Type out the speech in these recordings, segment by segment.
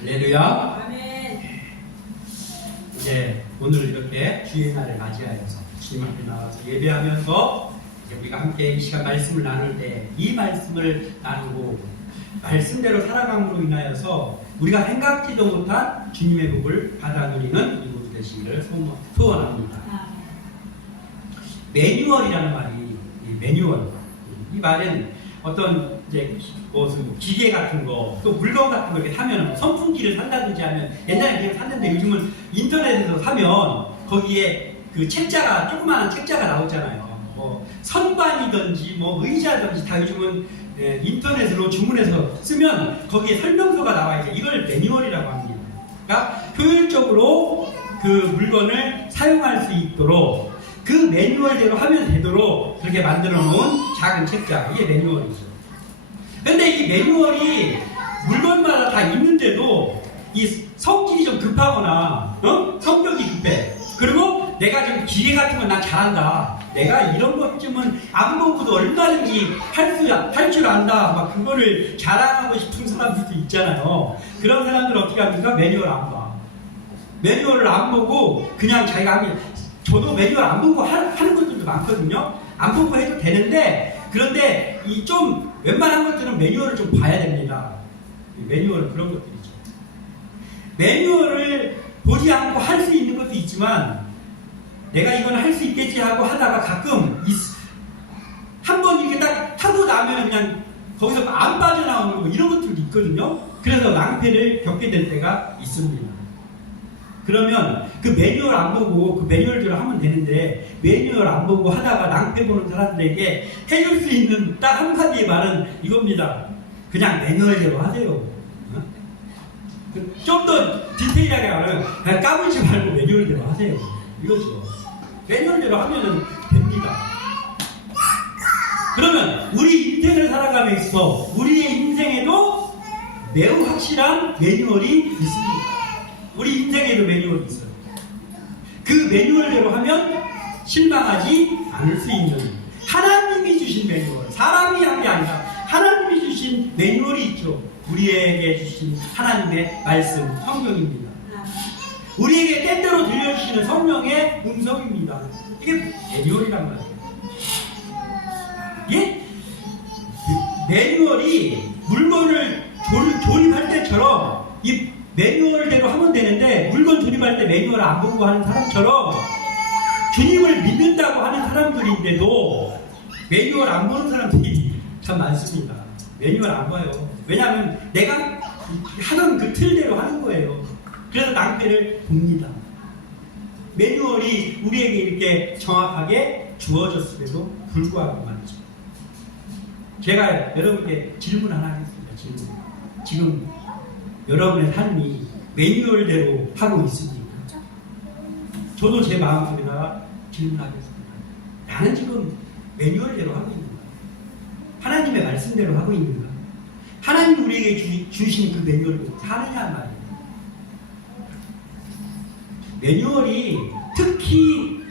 할렐루야. 아멘. 이제 오늘 이렇게 주의 날을 맞이하여서 주님 앞에 나와서 예배하면서 이제 우리가 함께 이 시간 말씀을 나눌 때 이 말씀을 나누고 말씀대로 살아감으로 인하여서 우리가 생각지도 못한 주님의 복을 받아 누리는 우리 모두 되시기를 소원합니다. 매뉴얼이라는 말이 매뉴얼, 이 말은 어떤 이제 무슨 기계 같은 거, 또 물건 같은 거 이렇게 사면 선풍기를 산다든지 하면 옛날에 그냥 샀는데 요즘은 인터넷에서 사면 거기에 그 책자가 조그마한 책자가 나오잖아요. 뭐 선반이든지 뭐 의자든지 다 요즘은 인터넷으로 주문해서 쓰면 거기에 설명서가 나와 있어요. 이걸 매뉴얼이라고 합니다. 그러니까 효율적으로 그 물건을 사용할 수 있도록 그 매뉴얼대로 하면 되도록 그렇게 만들어 놓은 작은 책자, 이게 매뉴얼이죠. 근데 이 매뉴얼이 물건마다 다 있는데도 이 성질이 좀 급하거나 성격이 급해. 그리고 내가 좀 기계 같은 건 난 잘한다. 내가 이런 것쯤은 안 보고도 얼마든지 할 줄 안다. 막 그거를 자랑하고 싶은 사람들도 있잖아요. 그런 사람들은 어떻게 합니까? 매뉴얼 안 봐. 매뉴얼을 안 보고 그냥 자기가 하는 게, 저도 매뉴얼 안 보고 하는 것들도 많거든요. 안 보고 해도 되는데, 그런데 이 좀 웬만한 것들은 매뉴얼을 좀 봐야 됩니다. 매뉴얼은 그런 것들이죠. 매뉴얼을 보지 않고 할 수 있는 것도 있지만 내가 이건 할 수 있겠지 하고 하다가 가끔 한 번 이렇게 딱 타고 나면 그냥 거기서 안 빠져나오는 거 이런 것들도 있거든요. 그래서 낭패를 겪게 될 때가 있습니다. 그러면 그 매뉴얼 안 보고 그 매뉴얼대로 하면 되는데 매뉴얼 안 보고 하다가 낭패 보는 사람들에게 해줄 수 있는 딱 한마디의 말은 이겁니다. 그냥 매뉴얼대로 하세요. 좀 더 디테일하게 말하면 그냥 까불지 말고 매뉴얼대로 하세요. 이거죠. 매뉴얼대로 하면 됩니다. 그러면 우리 인생을 살아가면서 우리의 인생에도 매우 확실한 매뉴얼이 있습니다. 우리 인생에도 매뉴얼이 있어요. 그 매뉴얼대로 하면 실망하지 않을 수 있는 하나님이 주신 매뉴얼, 사람이 한 게 아니라 하나님이 주신 매뉴얼이 있죠. 우리에게 주신 하나님의 말씀, 성경입니다. 우리에게 때때로 들려주시는 성령의 음성입니다. 이게 매뉴얼이란 말이에요. 예? 매뉴얼이 물건을 조립할 때처럼 이 매뉴얼대로 하면 되는데, 물건 조립할 때 매뉴얼 안 보고 하는 사람처럼 주님을 믿는다고 하는 사람들인데도 매뉴얼 안 보는 사람들이 참 많습니다. 매뉴얼 안 봐요. 왜냐하면 내가 하던 그 틀대로 하는 거예요. 그래서 낭패를 봅니다. 매뉴얼이 우리에게 이렇게 정확하게 주어졌음에도 불구하고 말이죠. 제가 여러분께 질문 하나 하겠습니다. 지금 여러분의 삶이 매뉴얼대로 하고 있습니까? 저도 제 마음속에다가 질문하겠습니다. 나는 지금 매뉴얼대로 하고 있는가? 하나님의 말씀대로 하고 있는가? 하나님 우리에게 주신 그 매뉴얼을 하느냐 말이에요. 매뉴얼이 특히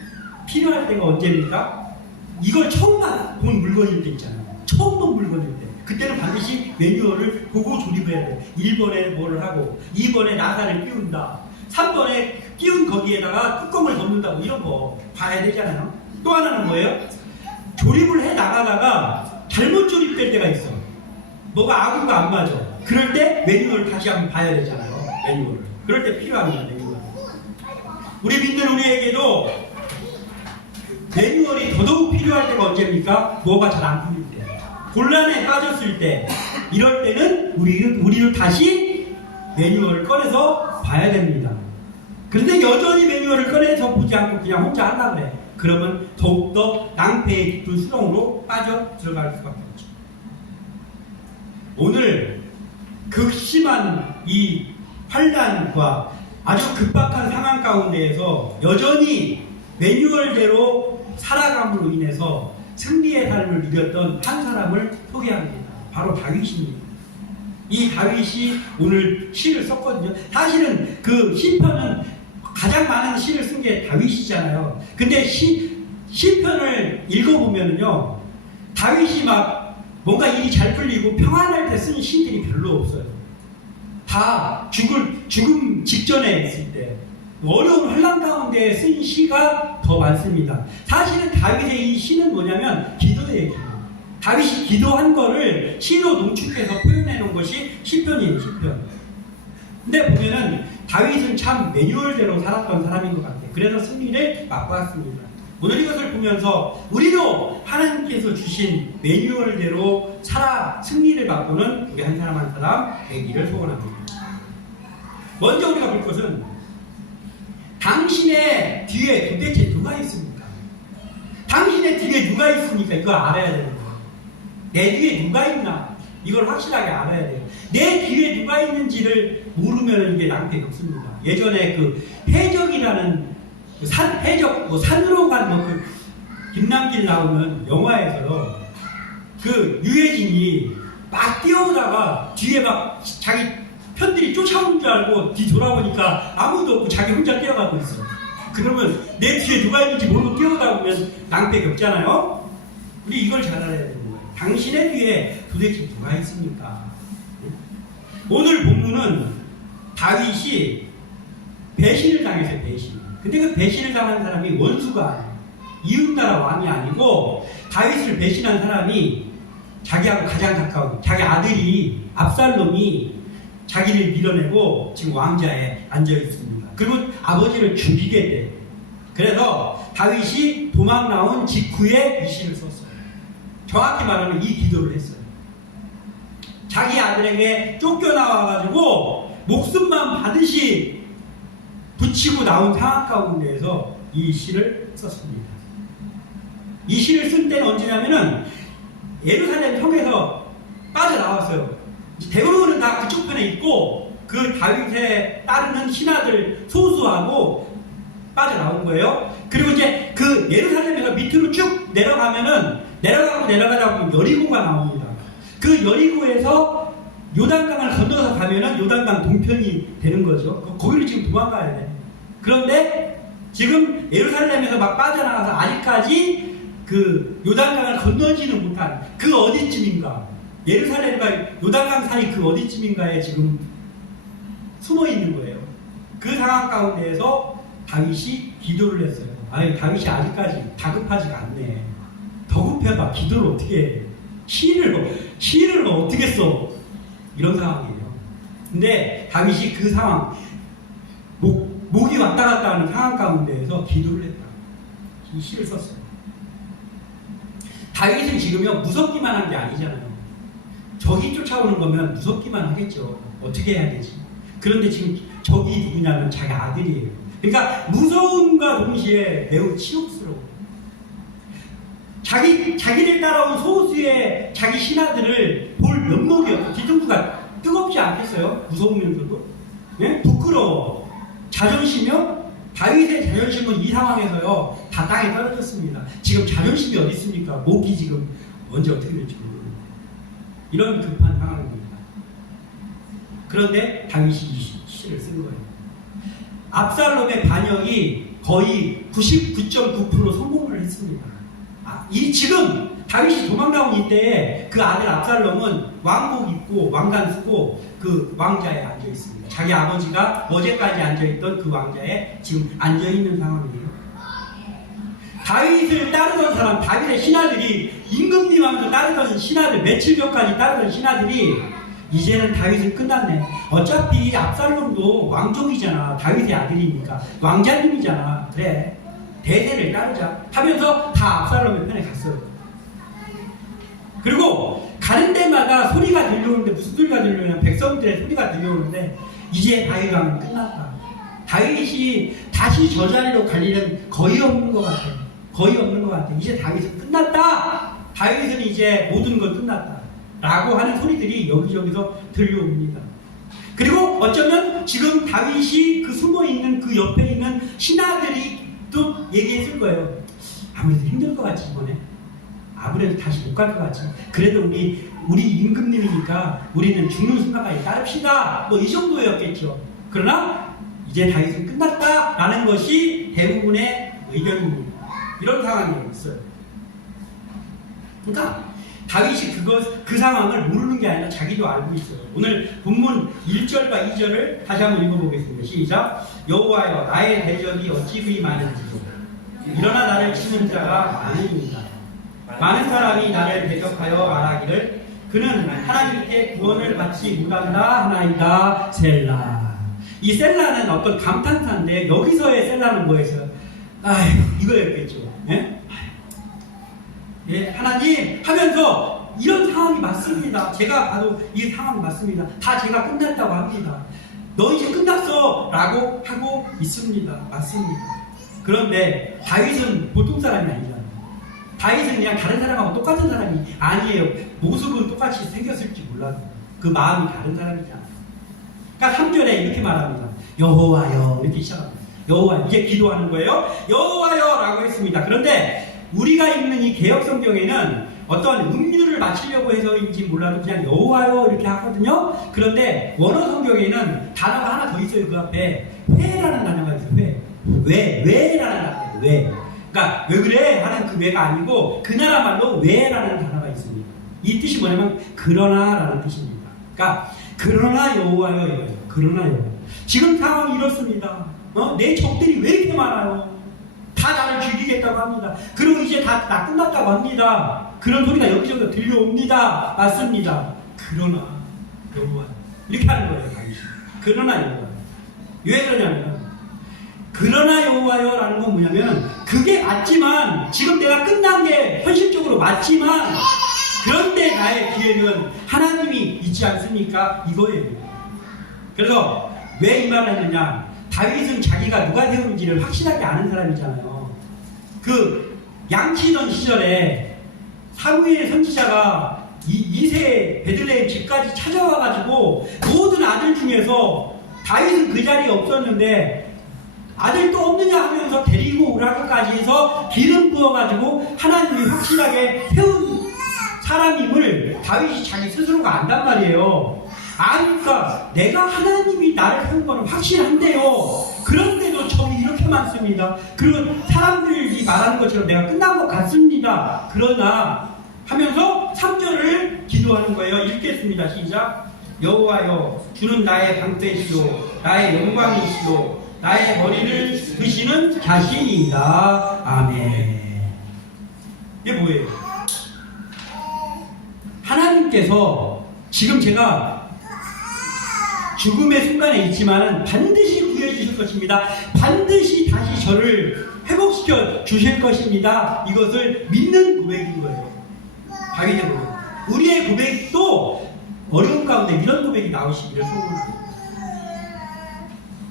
필요할 때가 언제입니까? 이걸 처음 본 물건일 때 있잖아요. 처음 본 물건일 때. 그때는 반드시 매뉴얼을 보고 조립해야 돼요. 1번에 뭐를 하고 2번에 나사를 끼운다. 3번에 끼운 거기에다가 뚜껑을 덮는다. 뭐 이런 거 봐야 되잖아요. 또 하나는 뭐예요? 조립을 해 나가다가 잘못 조립될 때가 있어. 뭐가 아구가 안 맞아. 그럴 때 매뉴얼을 다시 한번 봐야 되잖아요. 매뉴얼을. 그럴 때 필요합니다. 매뉴얼. 우리 믿는 우리에게도 매뉴얼이 더더욱 필요할 때가 언제입니까? 뭐가 잘 안 풀릴 때. 곤란에 빠졌을 때, 이럴 때는 우리를 다시 매뉴얼을 꺼내서 봐야 됩니다. 그런데 여전히 매뉴얼을 꺼내서 보지 않고 그냥 혼자 하려고 그래. 그러면 더욱더 낭패의 깊은 수렁으로 빠져 들어갈 수밖에 없죠. 오늘 극심한 이 환난과 아주 급박한 상황 가운데에서 여전히 매뉴얼대로 살아감으로 인해서 승리의 삶을 누렸던 한 사람을 소개합니다. 바로 다윗입니다. 이 다윗이 오늘 시를 썼거든요. 사실은 그 시편은 가장 많은 시를 쓴 게 다윗이잖아요. 근데 시편을 읽어보면요, 다윗이 막 뭔가 일이 잘 풀리고 평안할 때 쓴 시들이 별로 없어요. 다 죽음 직전에 있을 때 어려운 환난 가운데 쓴 시가 더 많습니다. 사실은 다윗의 이 시는 뭐냐면 기도예요. 기도. 다윗이 기도한 거를 시로 농축해서 표현해 놓은 것이 시편이에요. 시편. 근데 보면은 다윗은 참 매뉴얼대로 살았던 사람인 것 같아요. 그래서 승리를 맛보았습니다. 오늘 이것을 보면서 우리도 하나님께서 주신 매뉴얼대로 살아 승리를 맛보는 우리 한 사람 한 사람 되기를 소원합니다. 먼저 우리가 볼 것은 당신의 뒤에 도대체 누가 있습니까? 당신의 뒤에 누가 있습니까? 이거 알아야 되는 거예요. 내 뒤에 누가 있나? 이걸 확실하게 알아야 돼요. 내 뒤에 누가 있는지를 모르면 이게 낭패가 없습니다. 예전에 그 해적이라는 산으로 간 김남길 나오는 영화에서 그 유해진이 막 뛰어오다가 뒤에 막 자기 편들이 쫓아오는 줄 알고 뒤 돌아보니까 아무도 없고 자기 혼자 뛰어가고 있어. 그러면 내 뒤에 누가 있는지 모르고 뛰어오다 보면 낭패 겪잖아요. 우리 이걸 잘 알아야 되는 거예요. 당신의 뒤에 도대체 누가 있습니까? 오늘 본문은 다윗이 배신을 당했어요. 배신. 근데 그 배신을 당한 사람이 원수가 아니에요. 이웃나라 왕이 아니고 다윗을 배신한 사람이 자기하고 가장 가까운 자기 아들이 압살롬이 자기를 밀어내고 지금 왕좌에 앉아 있습니다. 그리고 아버지를 죽이게 돼. 그래서 다윗이 도망 나온 직후에 이 시를 썼어요. 정확히 말하면 이 기도를 했어요. 자기 아들에게 쫓겨나와가지고 목숨만 받으시 붙이고 나온 상황 가운데에서 이 시를 썼습니다. 이 시를 쓴 때는 언제냐면은 예루살렘 성에서 빠져나왔어요. 대부분은 다 그쪽 편에 있고 그 다윗에 따르는 신하들 소수하고 빠져나온 거예요. 그리고 이제 그 예루살렘에서 밑으로 쭉 내려가다 보면 여리고가 나옵니다. 그 여리고에서 요단강을 건너서 가면은 요단강 동편이 되는 거죠. 거기를 지금 도망가야 돼. 그런데 지금 예루살렘에서 막 빠져나가서 아직까지 그 요단강을 건너지는 못한 그 어디쯤인가, 예루살렘과 요단강 사이 그 어디쯤인가에 지금 숨어 있는 거예요. 그 상황 가운데에서 다윗이 기도를 했어요. 아니, 다윗이 아직까지 다급하지가 않네. 더 급해봐. 기도를 어떻게 해? 시를 어떻게 써? 이런 상황이에요. 근데 다윗이 그 상황, 목이 왔다 갔다 하는 상황 가운데에서 기도를 했다. 이 시를 썼어요. 다윗은 지금요, 무섭기만 한 게 아니잖아요. 적이 쫓아오는 거면 무섭기만 하겠죠. 어떻게 해야 되지? 그런데 지금 적이 누구냐면 자기 아들이에요. 그러니까 무서움과 동시에 매우 치욕스러워. 자기를 따라온 소수의 자기 신하들을 볼 면목이 없고 뒤통수가 뜨겁지 않겠어요? 무서우면서도. 네? 부끄러워. 자존심이요? 다윗의 자존심은 이 상황에서요 다 땅에 떨어졌습니다. 지금 자존심이 어디 있습니까? 목이 지금 언제 어떻게 될지 모르는 이런 급한 상황입니다. 그런데 다윗이 이 시를 쓴 거예요. 압살롬의 반역이 거의 99.9% 성공을 했습니다. 지금 다윗이 도망나온 이때에 그 아들 압살롬은 왕복 입고 왕관 쓰고 그 왕좌에 앉아 있습니다. 자기 아버지가 어제까지 앉아있던 그 왕좌에 지금 앉아있는 상황이에요. 다윗을 따르던 사람, 다윗의 신하들이 임금님하면서 따르던 신하들, 며칠 전까지 따르던 신하들이 이제는 다윗은 끝났네. 어차피 압살롬도 왕족이잖아. 다윗의 아들이니까 왕자님이잖아. 그래, 대대를 따르자 하면서 다 압살롬의 편에 갔어요. 그리고 가는 데마다 소리가 들려오는데, 무슨 소리가 들려오냐면 백성들의 소리가 들려오는데 이제 다윗 왕은 끝났다. 다윗이 다시 저 자리로 갈 일은 거의 없는 것 같아. 거의 없는 것 같아. 이제 다윗은 끝났다. 다윗은 이제 모든 걸 끝났다 라고 하는 소리들이 여기저기서 들려옵니다. 그리고 어쩌면 지금 다윗이 그 숨어있는 그 옆에 있는 신하들이 또 얘기했을 거예요. 아무래도 힘들 것 같지 이번에. 아무래도 다시 못 갈 것 같지. 그래도 우리 임금님이니까 우리는 죽는 순간까지 따릅시다. 뭐 이 정도였겠죠. 그러나 이제 다윗은 끝났다라는 것이 대부분의 의견입니다. 이런 상황이 있어요. 그러니까 다윗이 그 상황을 모르는 게 아니라 자기도 알고 있어요. 오늘 본문 1절과 2절을 다시 한번 읽어보겠습니다. 시작. 여호와여 나의 대적이 어찌 그리 많은지요. 일어나 나를 치는 자가 많으니이다. 많은 사람이 나를 대적하여 말하기를 그는 하나님께 구원을 받지 못한다 하나이다. 셀라. 이 셀라는 어떤 감탄사인데 여기서의 셀라는 뭐였어요? 아휴 이거였겠죠. 예? 예, 하나님 하면서 이런 상황이 맞습니다. 제가 봐도 이 상황이 맞습니다. 다 제가 끝났다고 합니다. 너 이제 끝났어 라고 하고 있습니다. 맞습니다. 그런데 다윗은 보통 사람이 아니잖아요. 다윗은 그냥 다른 사람하고 똑같은 사람이 아니에요. 모습은 똑같이 생겼을지 몰라도 그 마음이 다른 사람이잖아요. 그러니까 3절에 이렇게 말합니다. 여호와여 이렇게 시작합니다. 여호와 이제 기도하는 거예요. 여호와여 라고 했습니다. 그런데 우리가 읽는 이 개역성경에는 어떤 음률을 맞추려고 해서인지 몰라도 그냥 여호와여 이렇게 하거든요. 그런데 원어 성경에는 단어가 하나 더 있어요. 그 앞에 왜라는 단어가 있어요. 왜라는 단어예요. 왜. 그러니까 왜 그래 하는 그 왜가 아니고 그 나라 말로 왜라는 단어가 있습니다. 이 뜻이 뭐냐면 그러나라는 뜻입니다. 그러니까 그러나 여호와여 이거예요. 그러나 여호와. 지금 상황이 이렇습니다. 내 적들이 왜 이렇게 많아요? 다 나를 죽이겠다고 합니다. 그리고 이제 다 끝났다고 합니다. 그런 소리가 여기저기 들려옵니다. 맞습니다. 그러나 여호와 이렇게 하는 거예요. 그러나 여호와. 왜 그러냐면 그러나 여호와여 라는 건 뭐냐면 그게 맞지만 지금 내가 끝난 게 현실적으로 맞지만 그런데 나의 뒤에는 하나님이 있지 않습니까? 이거예요. 그래서 왜 이 말을 했느냐? 다윗은 자기가 누가 세운지를 확실하게 아는 사람이잖아요. 그 양치던 시절에 사무엘 선지자가 이세 베들레헴 집까지 찾아와가지고 모든 아들 중에서 다윗은 그 자리에 없었는데 아들 또 없느냐 하면서 데리고 오라고까지 해서 기름 부어가지고 하나님이 확실하게 세운 사람임을 다윗이 자기 스스로가 안단 말이에요. 아니까 내가 하나님이 나를 세운 거는 확실한데요. 그런데도 적이 이렇게 많습니다. 그리고 사람들이 말하는 것처럼 내가 끝난 것 같습니다. 그러나 하면서 3절을 기도하는 거예요. 읽겠습니다. 시작. 여호와여 주는 나의 방패시요 나의 영광이시요 나의 머리를 드시는 자신이다. 아멘. 이게 뭐예요? 하나님께서 지금 제가 죽음의 순간에 있지만 반드시 구해주실 것입니다. 반드시 다시 저를 회복시켜 주실 것입니다. 이것을 믿는 고백인 거예요. 다윗의 고백. 우리의 고백도 어려운 가운데 이런 고백이 나오시기를 소원합니다.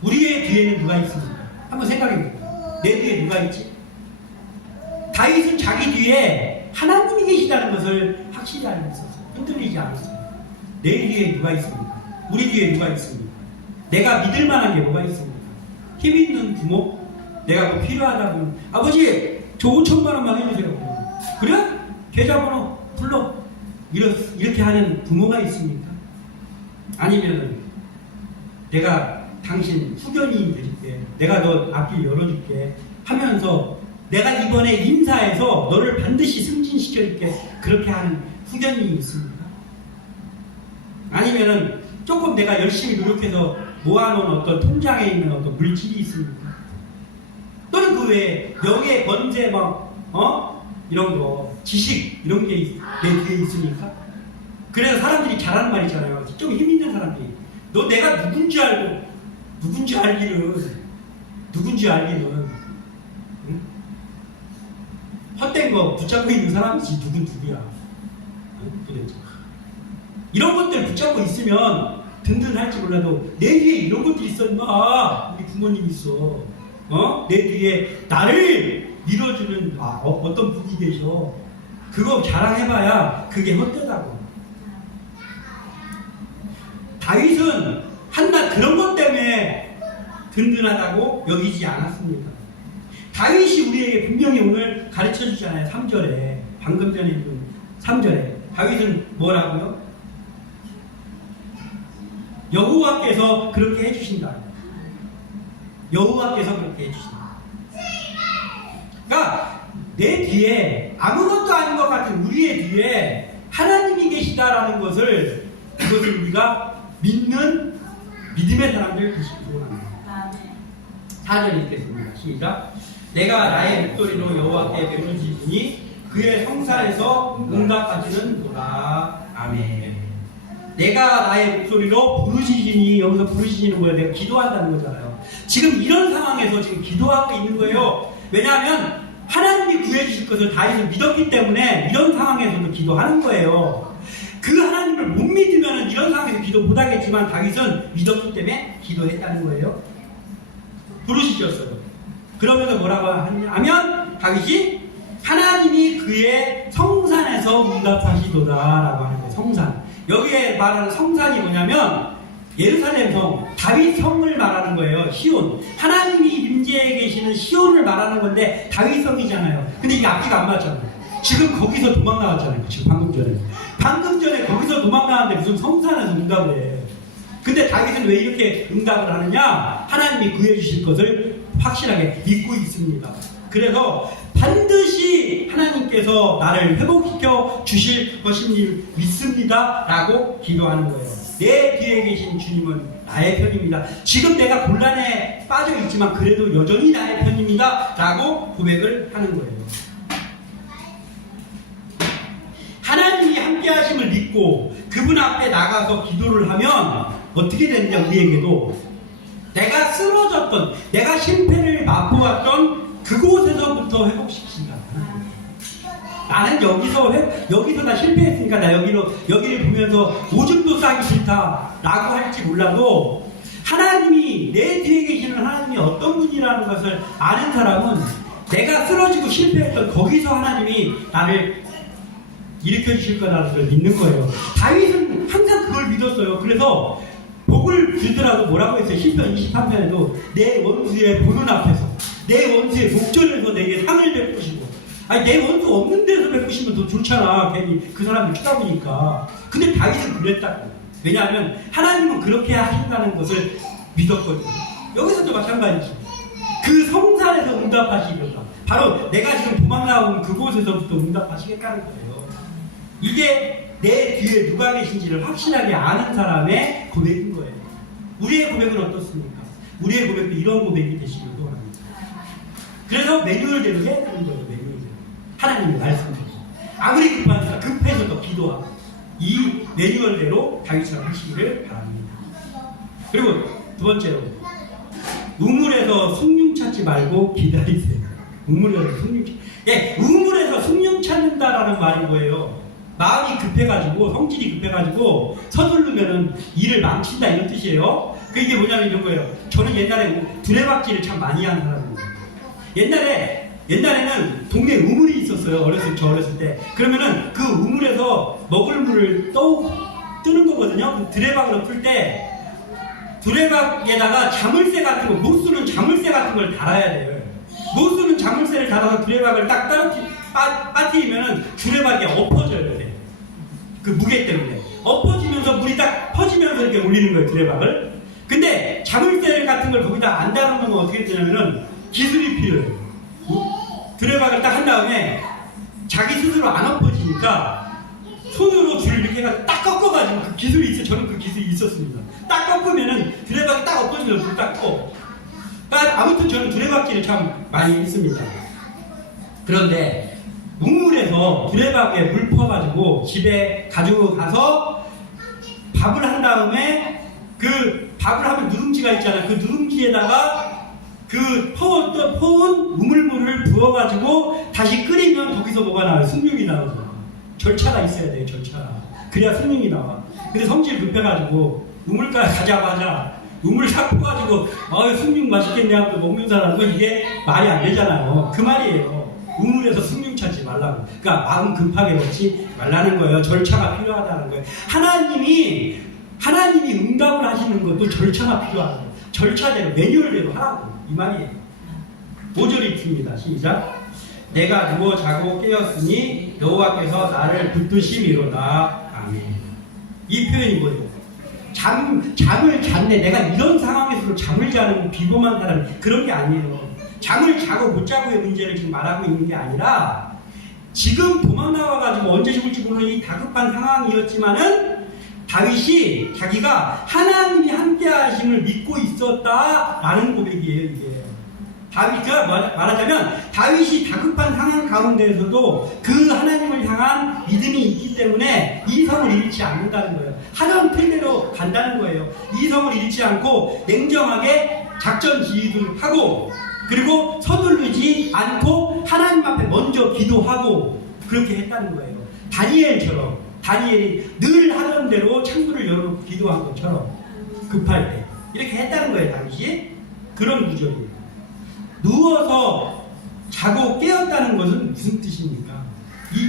우리의 뒤에는 누가 있습니까? 한번 생각해보세요. 내 뒤에 누가 있지? 다윗은 자기 뒤에 하나님이 계시다는 것을 확실히 알고 있었어요. 흔들리지 않았어요. 내 뒤에 누가 있습니까? 우리 뒤에 누가 있습니까? 내가 믿을 만한 게 뭐가 있습니까? 힘 있는 부모? 내가 뭐 필요하다고 아버지 저 5천만 원만 해주세요. 그래? 계좌번호 불러. 이렇게 하는 부모가 있습니까? 아니면 내가 당신 후견인 되줄게. 내가 너 앞길 열어줄게 하면서 내가 이번에 인사해서 너를 반드시 승진시켜줄게. 그렇게 하는 후견인이 있습니까? 아니면은 조금 내가 열심히 노력해서 모아놓은 어떤 통장에 있는 어떤 물질이 있습니까? 또는 그 외에 명예, 번제, 이런 거, 지식, 이런 게 내 뒤에 있습니까? 그래서 사람들이 잘하는 말이 있잖아요. 좀 힘 있는 사람들이. 너 내가 누군지 알기는, 응? 헛된 거 붙잡고 있는 사람이지, 누구야. 도대체. 이런 것들 붙잡고 있으면 든든할지 몰라도 내 뒤에 이런 것들이 있어 임마. 우리 부모님 있어. 내 뒤에 나를 밀어주는 어떤 분이 계셔. 그거 자랑해봐야 그게 헛되다고. 다윗은 한낱 그런 것 때문에 든든하다고 여기지 않았습니다. 다윗이 우리에게 분명히 오늘 가르쳐 주잖아요. 3절에 방금 전에 읽은 3절에 다윗은 뭐라고요? 여호와께서 그렇게 해주신다. 여호와께서 그렇게 해주신다. 그러니까 내 뒤에 아무것도 아닌 것 같은 우리의 뒤에 하나님이 계시다라는 것을 그것을 우리가 믿는 믿음의 사람들 되시기 소원합니다. 4절 읽겠습니다. 시작. 내가 나의 목소리로 여호와께 부르짖으니 그의 성산에서 응답하시는도다. 아멘. 내가 나의 목소리로 부르짖으니, 여기서 부르짖는 거예요. 내가 기도한다는 거잖아요. 지금 이런 상황에서 지금 기도하고 있는 거예요. 왜냐하면 하나님이 구해주실 것을 다윗은 믿었기 때문에 이런 상황에서도 기도하는 거예요. 그 하나님을 못 믿으면 이런 상황에서 기도 못하겠지만 다윗은 믿었기 때문에 기도했다는 거예요. 부르짖었어요. 그러면서 뭐라고 하면 다윗이 하나님이 그의 성산에서 응답하시도다 라고 하는 거예요. 성산. 여기에 말하는 성산이 뭐냐면 예루살렘 성, 다윗 성을 말하는 거예요. 시온. 하나님이 임재해 계시는 시온을 말하는 건데 다윗 성이잖아요. 근데 이게 앞뒤가 안 맞잖아요. 지금 거기서 도망 나왔잖아요. 지금 방금 전에 거기서 도망 나왔는데 무슨 성산에서 응답을 해. 근데 다윗은 왜 이렇게 응답을 하느냐? 하나님이 구해주실 것을 확실하게 믿고 있습니다. 그래서 반드시 하나님께서 나를 회복시켜 주실 것임을 믿습니다 라고 기도하는 거예요. 내 뒤에 계신 주님은 나의 편입니다. 지금 내가 곤란에 빠져 있지만 그래도 여전히 나의 편입니다 라고 고백을 하는 거예요. 하나님이 함께 하심을 믿고 그분 앞에 나가서 기도를 하면 어떻게 되느냐, 우리에게도 내가 쓰러졌던, 내가 실패를 맛보았던 그곳에서부터 회복시킨다. 나는 여기서 나 실패했으니까 나 여기를 보면서 오줌도 싸기 싫다라고 할지 몰라도 하나님이 내 뒤에 계시는 하나님이 어떤 분이라는 것을 아는 사람은 내가 쓰러지고 실패했던 거기서 하나님이 나를 일으켜 주실 거라는 걸 믿는 거예요. 다윗은 항상 그걸 믿었어요. 그래서 복을 주더라도 뭐라고 했어요? 시편 23편에도 내 원수의 보는 앞에서, 내 원수의 목전에서 내게 상을 베푸시고, 아니 내 원수 없는 데서 베푸시면 더 좋잖아. 괜히 그 사람을 쳐다보니까. 근데 다윗은 그랬다고. 왜냐하면 하나님은 그렇게 하신다는 것을 믿었거든요. 여기서도 마찬가지지. 그 성산에서 응답하시겠다. 바로 내가 지금 도망 나온 그곳에서부터 응답하시겠다는 거예요. 이게 내 뒤에 누가 계신지를 확실하게 아는 사람의 고백인 거예요. 우리의 고백은 어떻습니까? 우리의 고백도 이런 고백이 되시길 소원합니다. 그래서 매뉴얼대로 해야 되는 거예요. 매뉴얼대로. 하나님의 말씀대로. 아무리 급해서도 기도하고 이 매뉴얼대로 다윗처럼 하시기를 바랍니다. 그리고 두 번째로 우물에서 숭늉 찾지 말고 기다리세요. 우물에서 숭늉 찾는다라는 말이 뭐예요? 마음이 급해가지고, 성질이 급해가지고 서두르면은 일을 망친다 이런 뜻이에요. 그게 뭐냐면 이런 거예요. 저는 옛날에 두레박질을 참 많이 한 사람입니다. 옛날에는 동네에 우물이 있었어요. 저 어렸을 때. 그러면은 그 우물에서 먹을 물을 뜨는 거거든요. 그 두레박으로 풀 때 두레박에다가 자물쇠 같은 거, 못 쓰는 자물쇠 같은 걸 달아야 돼요. 못 쓰는 자물쇠를 달아서 두레박을 딱 빠뜨리면은 두레박이 엎어져요. 그 무게 때문에 엎어지면서 물이 딱 퍼지면서 이렇게 올리는 거예요, 두레박을. 근데 자물쇠 같은 걸 거기다 안 달아놓는 건 어떻게 되냐면은 기술이 필요해요. 두레박을 딱 한 다음에 자기 스스로 안 엎어지니까 손으로 줄을 이렇게 해가지고 딱 꺾어가지고, 그 기술이 있어요. 저는 그 기술이 있었습니다. 딱 꺾으면은 두레박이 딱 엎어지면서 불 딱 꺼. 아무튼 저는 두레박질을 참 많이 했습니다. 그런데 우물에서 두레박에 물 퍼가지고 집에 가지고 가서 밥을 한 다음에 그 밥을 하면 누룽지가 있잖아요. 그 누룽지에다가 그 퍼온 우물물을 부어가지고 다시 끓이면 거기서 뭐가 나와요? 숭늉이 나오죠. 절차가 있어야 돼요. 절차가. 그래야 숭늉이 나와. 근데 성질 급해가지고 우물가에 가자마자 우물 싹 퍼가지고 숭늉 맛있겠네 하고 먹는 사람은 이게 말이 안 되잖아요. 그 말이에요. 우물에서 숭늉 찾지 말라고. 그러니까 마음 급하게 먹지 말라는 거예요. 절차가 필요하다는 거예요. 하나님이 응답을 하시는 것도 절차가 필요하다. 절차대로, 매뉴얼대로 하라고. 이 말이에요. 5절 읽습니다. 시작. 내가 누워 자고 깨었으니 여호와께서 나를 붙드심이로다. 아멘. 이 표현이 뭐예요? 잠을 잤네. 내가 이런 상황에서도 잠을 자는 비범한 사람, 그런 게 아니에요. 잠을 자고 못 자고의 문제를 지금 말하고 있는 게 아니라 지금 도망 나와가지고 언제 죽을지 모르는 이 다급한 상황이었지만은 다윗이 자기가 하나님이 함께 하심을 믿고 있었다라는 고백이에요. 이게 다윗가 말하자면 다윗이 다급한 상황 가운데에서도 그 하나님을 향한 믿음이 있기 때문에 이 성을 잃지 않는다는 거예요. 하던 틀대로 간다는 거예요. 이 성을 잃지 않고 냉정하게 작전 지휘를 하고, 그리고 서두르지 않고 하나님 앞에 먼저 기도하고 그렇게 했다는 거예요. 다니엘처럼, 다니엘이 늘 하던 대로 창문을 열어놓고 기도한 것처럼 급할 때 이렇게 했다는 거예요. 다윗이. 그런 구절이에요. 누워서 자고 깨었다는 것은 무슨 뜻입니까?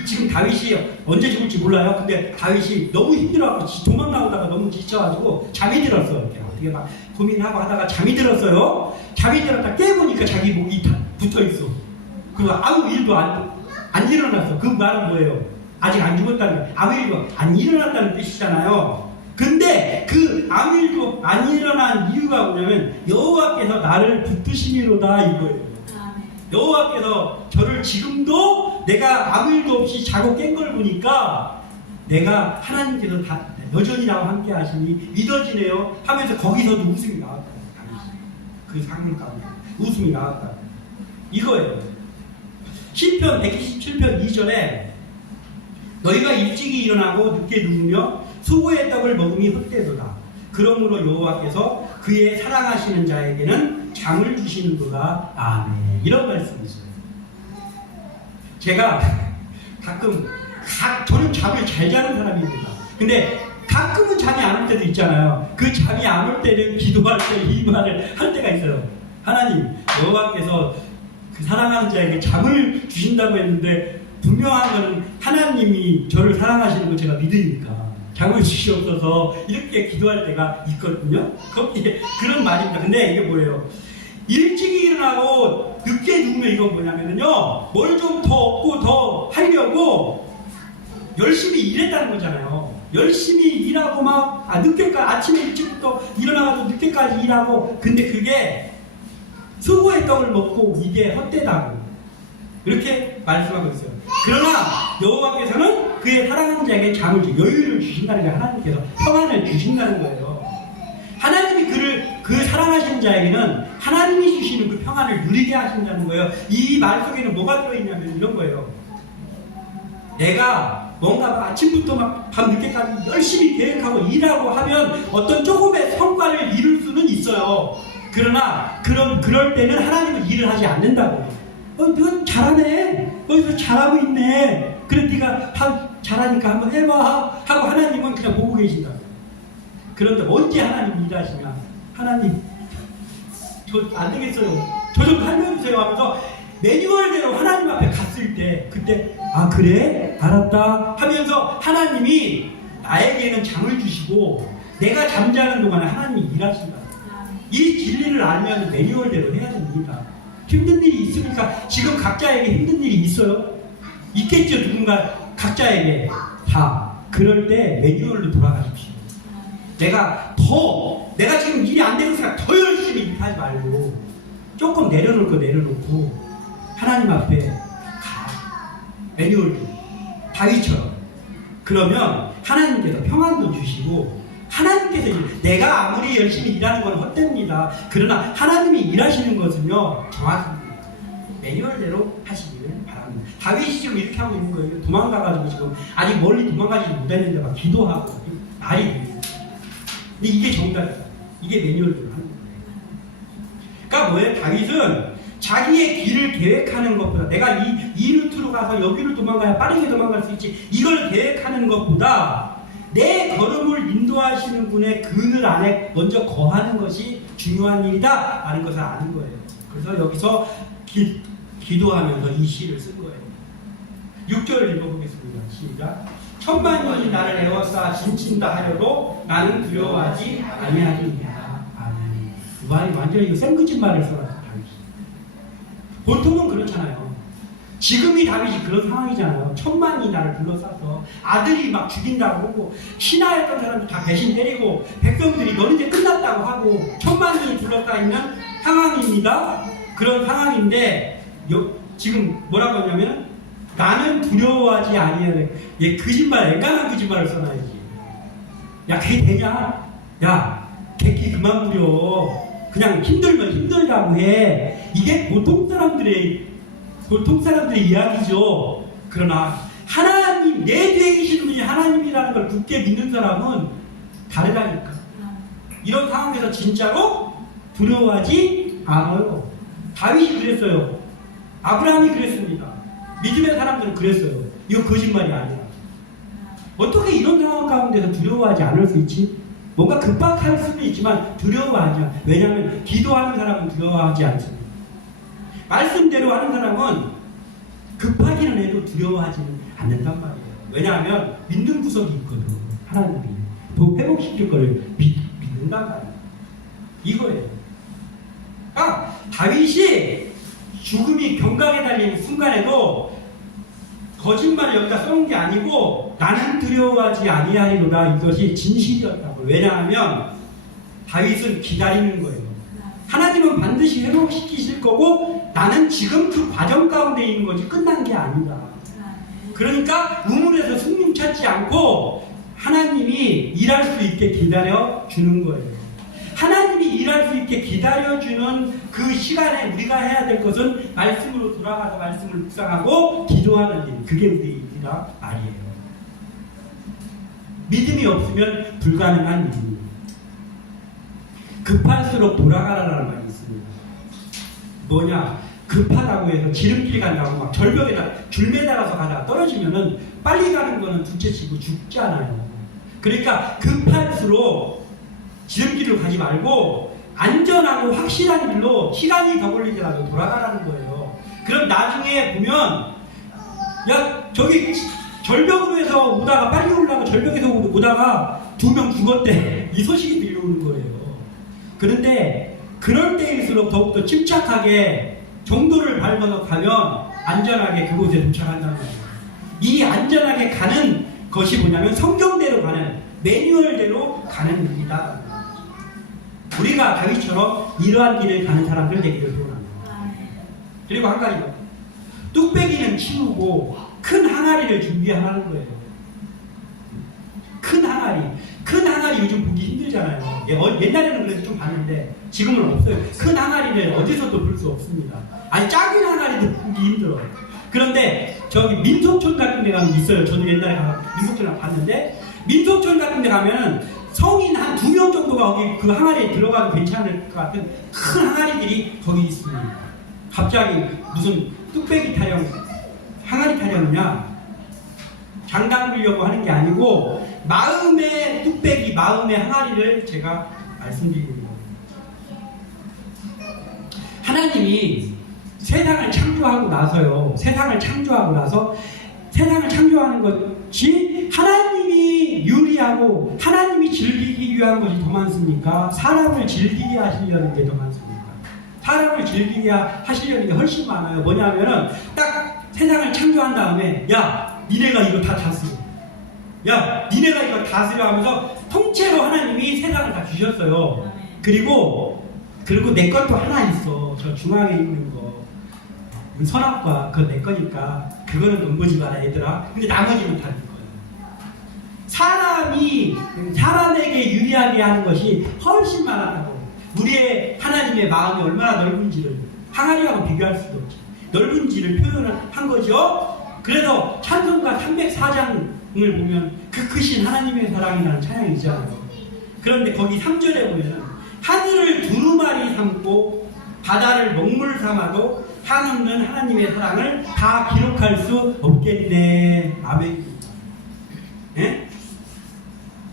지금 다윗이 언제 죽을지 몰라요. 근데 다윗이 너무 힘들어하고 도망 나오다가 너무 지쳐가지고 잠이 들었어. 이렇게 어떻게 막 고민하고 하다가 잠이 들었어요. 잠이 들었다 깨보니까 자기 목이 붙어 있어. 그리고 아무 일도 안 일어났어. 그 말은 뭐예요? 아직 안 죽었다는 거예요. 아무 일도 안 일어났다는 뜻이잖아요. 근데 그 아무 일도 안 일어난 이유가 뭐냐면 여호와께서 나를 붙드시미로다 이거예요. 여호와께서 저를 지금도 내가 아무 일도 없이 자고 깬 걸 보니까 내가 하나님께서 다 여전히 나와 함께 하시니 믿어지네요 하면서 거기서도 웃음이 나왔다. 그 상황 가운데 웃음이 나왔다. 이거예요. 시편 127편 2절에 너희가 일찍이 일어나고 늦게 누우며 수고의 떡을 먹음이 헛되도다. 그러므로 여호와께서 그의 사랑하시는 자에게는 잠을 주시는도다. 아멘. 이런 말씀이 있어요. 제가 저는 잠을 잘 자는 사람입니다. 근데 가끔은 잠이 안 올 때도 있잖아요. 그 잠이 안 올 때는 기도할 때 이 말을 할 때가 있어요. 하나님, 여호와께서 그 사랑하는 자에게 잠을 주신다고 했는데 분명한 것은 하나님이 저를 사랑하시는 거 제가 믿으니까 잠을 주시옵소서 이렇게 기도할 때가 있거든요. 거기에 그런 말입니다. 근데 이게 뭐예요? 일찍이 일어나고 늦게 누우면 이건 뭐냐면요, 뭘 좀 더 얻고 더 하려고 열심히 일했다는 거잖아요. 열심히 일하고 늦게까지, 아침에 일찍부터 일어나가지고 늦게까지 일하고, 근데 그게 수고의 떡을 먹고 이게 헛되다고 이렇게 말씀하고 있어요. 그러나 여호와께서는 그의 사랑하는 자에게 잠을 여유를 주신다는 게 하나님께서 평안을 주신다는 거예요. 하나님이 그 사랑하시는 자에게는 하나님이 주시는 그 평안을 누리게 하신다는 거예요. 이 말 속에는 뭐가 들어있냐면 이런 거예요. 내가 뭔가 아침부터 밤 늦게까지 열심히 계획하고 일하고 하면 어떤 조금의 성과를 이룰 수는 있어요. 그러나 그럴 때는 하나님은 일을 하지 않는다고. 너 잘하네. 너 잘하고 있네. 그래 네가 잘하니까 한번 해봐 하고 하나님은 그냥 보고 계신다. 그런데 언제 하나님 일하시면 하나님 저 안 되겠어요. 저 좀 살려주세요 하면서 매뉴얼대로 하나님 앞에 갔을 때 그때 그래? 알았다 하면서 하나님이 나에게는 잠을 주시고 내가 잠자는 동안에 하나님이 일하신다. 이 진리를 알면 매뉴얼대로 해야 됩니다. 힘든 일이 있습니까? 지금 각자에게 힘든 일이 있어요? 있겠죠. 누군가 각자에게 다. 그럴 때 매뉴얼로 돌아가십시오. 내가 지금 일이 안 되는 생각 더 열심히 일하지 말고 조금 내려놓을 거 내려놓고 하나님 앞에 가. 매뉴얼로 다윗처럼. 그러면 하나님께서 평안도 주시고 하나님께서 내가 아무리 열심히 일하는 건 헛됩니다. 그러나 하나님이 일하시는 것은요 정확합니다. 매뉴얼대로 하시기를 바랍니다. 다윗이 지금 이렇게 하고 있는 거예요. 도망가가지고 지금 아직 멀리 도망가지 못했는데 막 기도하고 말이 돼요. 근데 이게 정답이다. 이게 매뉴얼대로 하는 거예요. 그러니까 뭐예요? 다윗은 자기의 길을 계획하는 것보다 내가 이 루트로 가서 여기를 도망가야 빠르게 도망갈 수 있지 이걸 계획하는 것보다 내 걸음을 인도하시는 분의 그늘 안에 먼저 거하는 것이 중요한 일이다 라는 것을 아는 거예요. 그래서 여기서 기도하면서 이 시를 쓴 거예요. 6절을 읽어보겠습니다. 시작. 천만년이 나를 애워싸 진친다 하려도 나는 두려워하지 아니하리이다. 아멘. 이 말이 완전히 이거 생그짓 말을 써놨어요. 보통은 그렇잖아요. 지금이 다윗이 그런 상황이잖아요. 천만이 나를 둘러싸서 아들이 막 죽인다고 하고 신하였던 사람들 다 배신 때리고 백성들이 너는 이제 끝났다고 하고 천만이 둘러싸 있는 상황입니다. 그런 상황인데 지금 뭐라고 하냐면 나는 두려워하지 아니하네. 얘 거짓말, 앵간한 거짓말을 써놔야지. 야, 그게 되냐? 야, 객기 그만 부려. 그냥 힘들면 힘들다고 해. 이게 보통 사람들의 이야기죠. 그러나 하나님, 내 뒤에 계시는 분이 하나님이라는 걸 굳게 믿는 사람은 다르다니까. 이런 상황에서 진짜로 두려워하지 않아요. 다윗이 그랬어요. 아브라함이 그랬습니다. 믿음의 사람들은 그랬어요. 이거 거짓말이 아니야. 어떻게 이런 상황 가운데서 두려워하지 않을 수 있지? 뭔가 급박할 수도 있지만 두려워하지 않아. 왜냐하면 기도하는 사람은 두려워하지 않습니다. 말씀대로 하는 사람은 급하기는 해도 두려워하지는 않는단 말이에요. 왜냐하면 믿는 구석이 있거든. 하나님이 더 회복시킬 거를 믿는단 말이에요. 이거예요. 아, 다윗이 죽음이 경각에 달리는 순간에도 거짓말을 여기다 써놓은 게 아니고 나는 두려워하지 아니하리로다, 이것이 진실이었다고. 왜냐하면 다윗은 기다리는 거예요. 하나님은 반드시 회복시키실 거고 나는 지금 그 과정 가운데 있는 거지 끝난 게 아니다. 그러니까 우물에서 숨림 찾지 않고 하나님이 일할 수 있게 기다려 주는 거예요. 하나님이 일할 수 있게 기다려주는 그 시간에 우리가 해야 될 것은 말씀으로 돌아가서 말씀을 묵상하고 기도하는 일. 그게 우리 일이라 말이에요. 믿음이 없으면 불가능한 일입니다. 급할수록 돌아가라라는 말이 있습니다. 뭐냐? 급하다고 해서 지름길 간다고 막 절벽에다 줄 매달아서 가다가 떨어지면은 빨리 가는 거는 둘째치고 죽잖아요. 그러니까 급할수록 지름길을 가지 말고 안전하고 확실한 길로 시간이 더 걸리더라도 돌아가라는 거예요. 그럼 나중에 보면 야, 저기 절벽으로 해서 오다가 빨리 올라가고 절벽에서 오다가 2명 죽었대. 이 소식이 들려오는 거예요. 그런데 그럴 때일수록 더욱더 침착하게 정도를 밟아서 가면 안전하게 그곳에 도착한다는 거예요. 이 안전하게 가는 것이 뭐냐면 성경대로 가는, 매뉴얼대로 가는 길이다. 우리가 다윗처럼 이러한 길을 가는 사람들 되기를 소원합니다. 그리고 한 가지 더. 뚝배기는 치우고 큰 항아리를 준비하라는 거예요. 큰 항아리. 큰 항아리 요즘 보기 힘들잖아요. 옛날에는 그래서 좀 봤는데 지금은 없어요. 큰 항아리를 어디서도 볼 수 없습니다. 아니, 작은 항아리도 보기 힘들어요. 그런데 저기 민속촌 같은 데 가면 있어요. 저도 옛날에 가서 민속촌을 봤는데 민속촌 같은 데 가면 성인 한 2명 정도가 거기 그 항아리에 들어가도 괜찮을 것 같은 큰 항아리들이 거기 있습니다. 갑자기 무슨 뚝배기 타령, 항아리 타령이냐? 장담하려고 하는 게 아니고 마음의 뚝배기, 마음의 항아리를 제가 말씀드리는 겁니다. 하나님이 세상을 창조하고 나서요. 세상을 창조하는 것이 하나님이 유리하고 하나님이 즐기기 위한 것이 더 많습니까? 사람을 즐기게 하시려는 게 더 많습니까? 사람을 즐기게 하시려는 게 훨씬 많아요. 뭐냐면은 딱 세상을 창조한 다음에 야, 니네가 이거 다 다스려. 야, 니네가 이거 다스려 하면서 통째로 하나님이 세상을 다 주셨어요. 그리고 내 것도 하나 있어. 저 중앙에 있는 거. 선악과 그거 내 거니까 그거는 넘보지 마라 얘들아. 근데 나머지는 다 내 거예요. 사람에게 유리하게 하는 것이 훨씬 많았다고. 우리의 하나님의 마음이 얼마나 넓은지를 항아리하고 비교할 수도 없죠. 넓은지를 표현을 한 거죠. 그래서 찬송가 304장을 보면 그 크신 하나님의 사랑이라는 찬양이 있잖아요. 그런데 거기 3절에 보면은 하늘을 두루마리 삼고 바다를 먹물 삼아도 한없는 하나님의 사랑을 다 기록할 수 없겠네. 아멘입니다. 예?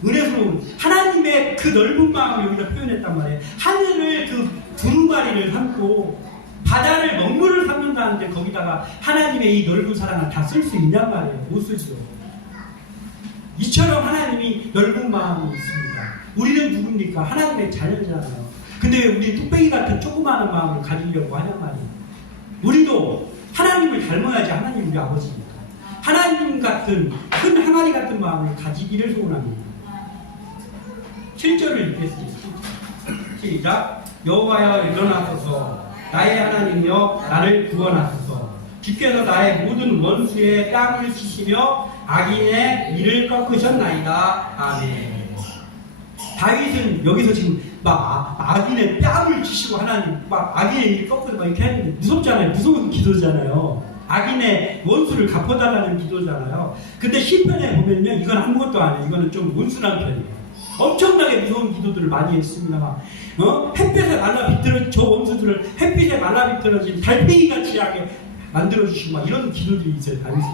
은혜스러운 하나님의 그 넓은 마음을 여기다 표현했단 말이에요. 하늘을 그 두루마리를 삼고 바다를 먹물을 삼는다는데 거기다가 하나님의 이 넓은 사랑을 다 쓸 수 있냔 말이에요. 못 쓰죠. 이처럼 하나님이 넓은 마음이 있습니다. 우리는 누굽니까? 하나님의 자녀잖아요. 근데 왜 우리 뚝배기 같은 조그마한 마음을 가지려고 하냔 말이에요. 우리도 하나님을 닮아야지 하나님 우리 아버지니까. 하나님 같은 큰 항아리 같은 마음을 가지기를 소원합니다. 7절을 읽겠습니다. 시작. 여호와여 일어나소서, 나의 하나님이여 나를 구원하소서. 주께서 나의 모든 원수의 땀을 씻으며 악인의 이를 꺾으셨나이다. 아멘. 다윗은 여기서 지금 막 악인의 뺨을 치시고 하나님 막 악인의 일을 꺾으고 막 이렇게 하는데 무섭잖아요. 무서운 기도잖아요. 악인의 원수를 갚아달라는 기도잖아요. 근데 시편에 보면요, 이건 아무것도 아니에요. 이거는 좀 온순한 편이에요. 엄청나게 무서운 기도들을 많이 했습니다. 막 햇빛에 말라 비틀어 저 원수들을 햇빛에 말라 비틀어진 달팽이 같이 하게 만들어 주시고 막 이런 기도들이 있어요. 다윗은.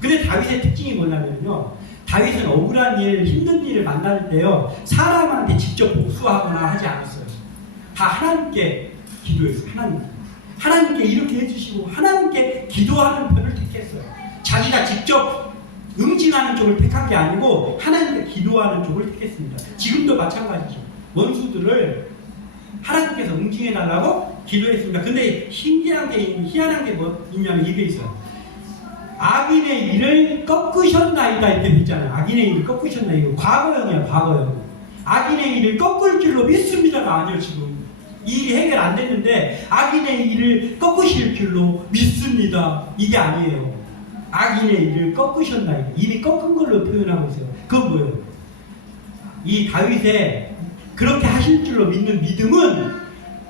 근데 다윗의 특징이 뭐냐면요, 다윗은 억울한 일, 힘든 일을 만날 때요, 사람한테 직접 복수하거나 하지 않았어요. 다 하나님께 기도했어요. 하나님께 이렇게 해주시고 하나님께 기도하는 편을 택했어요. 자기가 직접 응징하는 쪽을 택한 게 아니고 하나님께 기도하는 쪽을 택했습니다. 지금도 마찬가지죠. 원수들을 하나님께서 응징해달라고 기도했습니다. 근데 희한한 게 뭐 있냐면 이게 있어요. 악인의 일을 꺾으셨나이다 이렇게 있잖아요. 악인의 일을 꺾으셨나이다. 과거형이야, 과거형. 악인의 일을 꺾을 줄로 믿습니다가 아니에요. 지금 이 일이 해결 안 됐는데 악인의 일을 꺾으실 줄로 믿습니다. 이게 아니에요. 악인의 일을 꺾으셨나이다. 이미 꺾은 걸로 표현하고 있어요. 그건 뭐예요? 이 다윗의 그렇게 하실 줄로 믿는 믿음은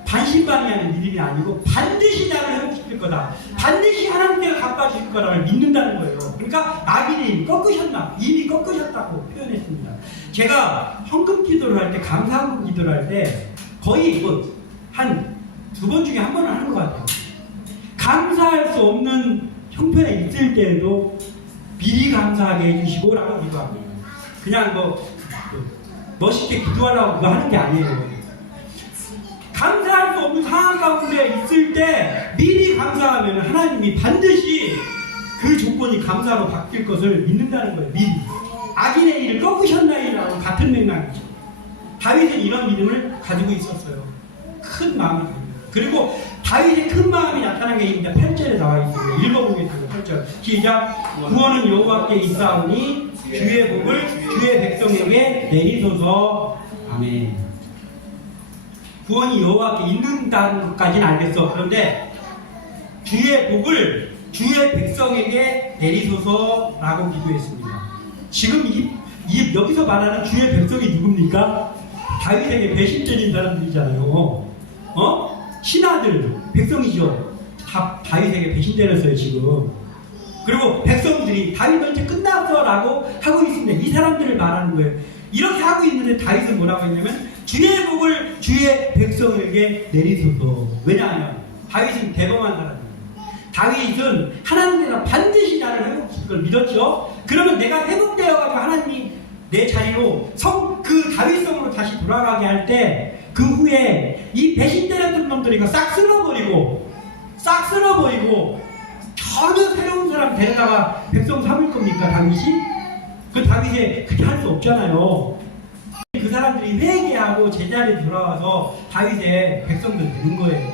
반신반의하는 믿음이 아니고 반드시 나를 회복시킬 거다. 반드시 하나님께서 갚아주실 거라를 믿는다는 거예요. 그러니까 악인의 일 꺾으셨나? 이미 꺾으셨다고 표현했습니다. 제가 헌금 기도를 할 때, 감사헌금 기도를 할 때 거의 한 2번 중에 1번은 하는 것 같아요. 감사할 수 없는 형편에 있을 때에도 미리 감사하게 해주시고 라고 기도합니다. 그냥 멋있게 기도하려고 그거 하는 게 아니에요. 감사할 수 없는 상황 가운데 있을 때 미리 감사하면 하나님이 반드시 그 조건이 감사로 바뀔 것을 믿는다는 거예요. 미리. 악인의 일을 꺾으셨나이라고 같은 맥락이죠. 다윗은 이런 믿음을 가지고 있었어요. 큰 마음이 됩니다. 그리고 다윗의 큰 마음이 나타난 게 이제 8절에 나와 있습니다. 읽어보겠습니다. 8절 시작. 구원은 여호와께 있사오니 주의 복을 주의 백성에게 내리소서. 아멘. 구원이 여호와께 있는다는 것까지는 알겠어. 그런데 주의 복을 주의 백성에게 내리소서라고 기도했습니다. 지금 여기서 말하는 주의 백성이 누굽니까? 다윗에게 배신적인 사람들이잖아요. 신하들, 백성이죠. 다 다윗에게 배신되었어요, 지금. 그리고 백성들이 다윗 언제 끝났어? 라고 하고 있습니다. 이 사람들을 말하는 거예요. 이렇게 하고 있는데 다윗은 뭐라고 했냐면 주의 복을 주의 백성에게 내리소서. 왜냐하면 다윗은 대범한 사람이에요. 다윗은 하나님께서 반드시 나를 회복시킬 걸 믿었죠. 그러면 내가 회복되어가지고 하나님이 내 자리로 그 다윗성으로 다시 돌아가게 할 때 그 후에 이 배신되었던 놈들이 싹 쓸어버리고 전혀 새로운 사람 데려다가 백성 삼을 겁니까, 다윗이? 그 다윗이 그렇게 할 수 없잖아요. 그 사람들이 회개하고 제자리에 돌아와서 다윗의 백성들 되는 거예요.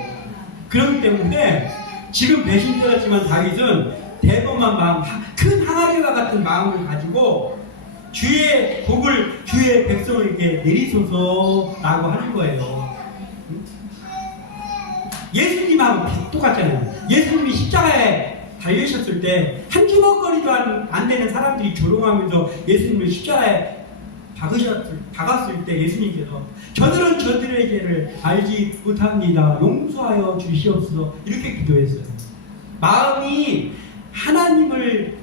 그렇기 때문에 지금 배신되었지만 다윗은 대범한 마음, 큰 항아리와 같은 마음을 가지고 주의 복을 주의 백성에게 내리소서라고 하는 거예요. 예수님하고 똑같잖아요. 예수님이 십자가에 달리셨을 때 한 주먹거리도 안 되는 사람들이 조롱하면서 예수님을 십자가에 박았을 때 예수님께서 저들은 저들의 죄를 알지 못합니다. 용서하여 주시옵소서 이렇게 기도했어요. 마음이 하나님을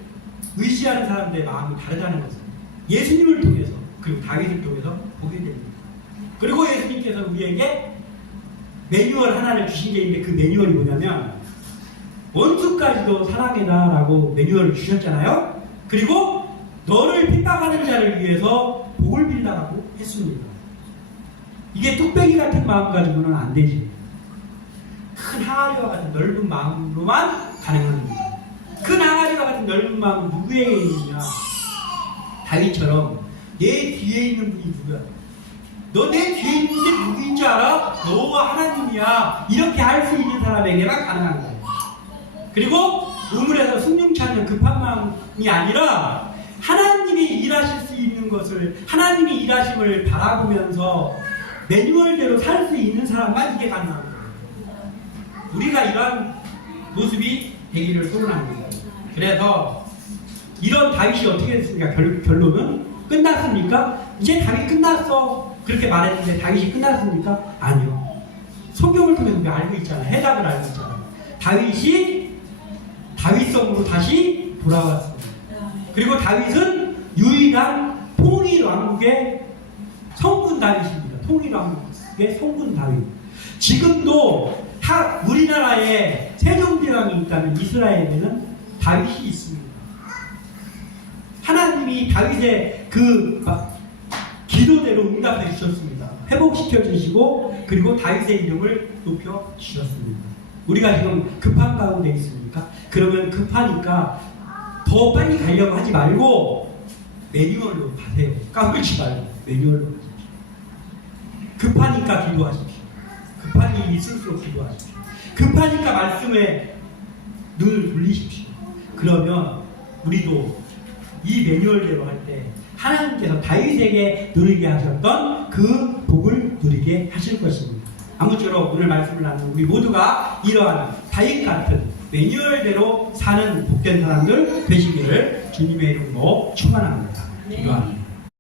의지하는 사람들의 마음이 다르다는 것을 예수님을 통해서 그리고 다윗을 통해서 보게 됩니다. 그리고 예수님께서 우리에게 매뉴얼 하나를 주신 게 있는데 그 매뉴얼이 뭐냐면 원수까지도 사랑해라 라고 매뉴얼을 주셨잖아요. 그리고 너를 핍박하는 자를 위해서 복을 빌라고 했습니다. 이게 뚝배기 같은 마음 가지고는 안 되지. 큰 항아리와 같은 넓은 마음으로만 가능합니다. 큰 항아리와 같은 넓은 마음은 누구에게 있느냐? 다윗처럼 내 뒤에 있는 분이 누구야? 너 내 뒤에 있는 게 누구인 줄 알아? 너와 하나님이야. 이렇게 할 수 있는 사람에게만 가능한 거예요. 그리고 우물에서 숭늉 찾는 급한 마음이 아니라 하나님이 일하실 수 있는 것을 하나님이 일하심을 바라보면서 매뉴얼대로 살 수 있는 사람만 이게 가능한 거예요. 우리가 이러한 모습이 되기를 소원합니다. 그래서 이런 다윗이 어떻게 됐습니까? 결론은 끝났습니까? 이제 다윗 끝났어. 그렇게 말했는데 다윗이 끝났습니까? 아니요. 성경을 통해서 우리가 알고 있잖아요. 해답을 알고 있잖아요. 다윗이 다윗성으로 다시 돌아왔습니다. 그리고 다윗은 유일한 통일 왕국의 성군 다윗입니다. 통일 왕국의 성군 다윗. 지금도 우리나라에 세종대왕이 있다면 이스라엘에는 다윗이 있습니다. 하나님이 다윗의 그 기도대로 응답해 주셨습니다. 회복시켜 주시고 그리고 다윗의 이름을 높여 주셨습니다. 우리가 지금 급한 가운데 있습니까? 그러면 급하니까 더 빨리 가려고 하지 말고 매뉴얼로 가세요. 까불지 말고 매뉴얼로 가십시오. 급하니까 기도하십시오. 급한 일이 있을수록 기도하십시오. 급하니까 말씀에 눈을 돌리십시오. 그러면 우리도 이 매뉴얼대로 할 때 하나님께서 다윗에게 누리게 하셨던 그 복을 누리게 하실 것입니다. 아무쪼록 오늘 말씀을 나누는 우리 모두가 이러한 다윗 같은 매뉴얼대로 사는 복된 사람들 되시기를 주님의 이름으로 축원합니다. 기도합니다.